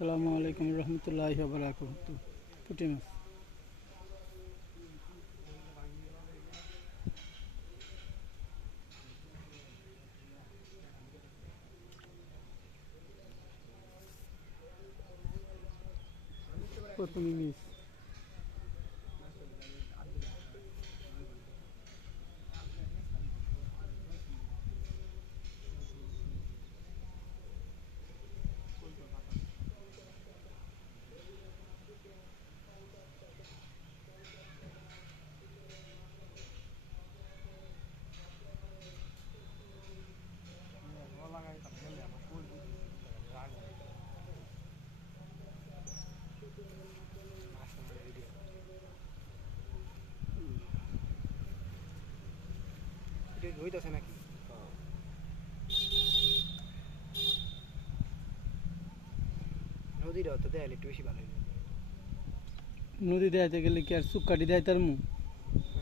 আসসালামু আলাইকুম রহমতুল্লাহ বারাকাত পুঁটি মাছ প্রথমে মিস হইতেছে নাকি? নদীটা তো দেয়ালে একটু বেশি ভালো হইবে। নদী দেখাতে গেলে কি আর দেয় তার মুখ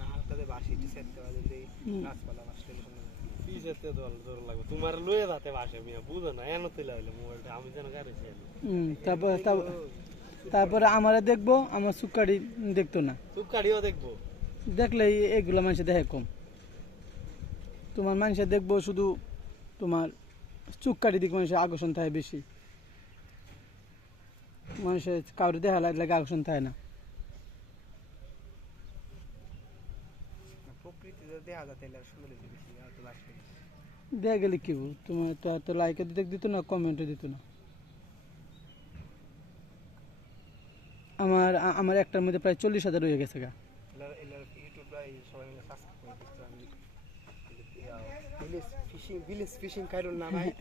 হালকাতে বাসি একটু সেরতে যদি গাছপালা বাসলে পিছেতে দল জোর লাগবে? তোমার লয়ে যাতে বাসে মিয়া বুঝো না এন তুলে হইলে মোবাইলটা আমি যেন গাড়িছি তারপর আমারে দেখব আমার চুক্কাটি দেখতো না। দেখব। দেখলে এই- এইগুলা মানুষে দেখে কম। তোমার মানুষে দেখব শুধু তোমার চুক্কাটি দিকে মানুষের আকর্ষণ থাকে বেশি। মানুষের কাউরে দেখা লাগে আকর্ষণ থাকে না। দেখা গেলে কি বল, তোমার তো আর তো লাইকে দিতে দিত না কমেন্টও দিত না। আমার আমার একটার মধ্যে প্রায় চল্লিশ হাজার হয়ে গেছে গা। ইউটিউব সবাই ফিশিং ফিশিং হ্যাঁ, হ্যাঁ,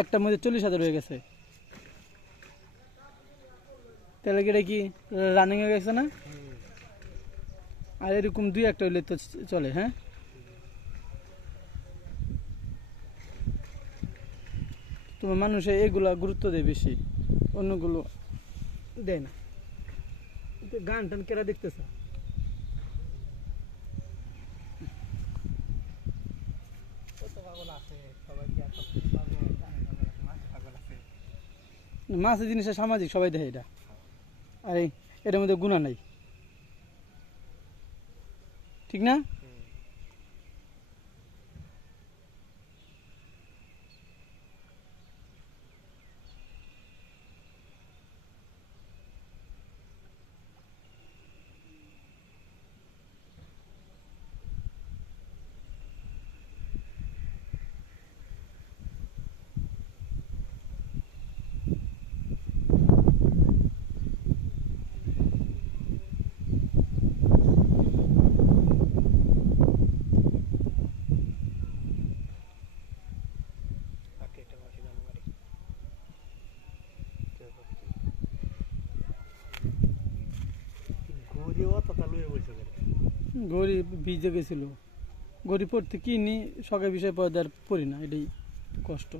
একটার মধ্যে চল্লিশ হাজার হয়ে গেছে। তাহলে কি এটা কি রানিং হয়ে গেছে না? আর এরকম দুই একটা হইলে তো চলে হ্যাঁ? তোমার মানুষে এগুলা গুরুত্ব দেয় বেশি অন্যগুলো দেয় না। গান টান কেরা দেখতেছে? মাছের জিনিসের সামাজিক সবাই দেখে এটা। আর এটার মধ্যে গুণা নাই। ঠিক না তাকে এটা বাসি দাম বাড়ি গরিব ভিজে গেছিল। গরিব পড়তে কিনি সকাল বিষয় আর পড়ি না এটাই কষ্ট।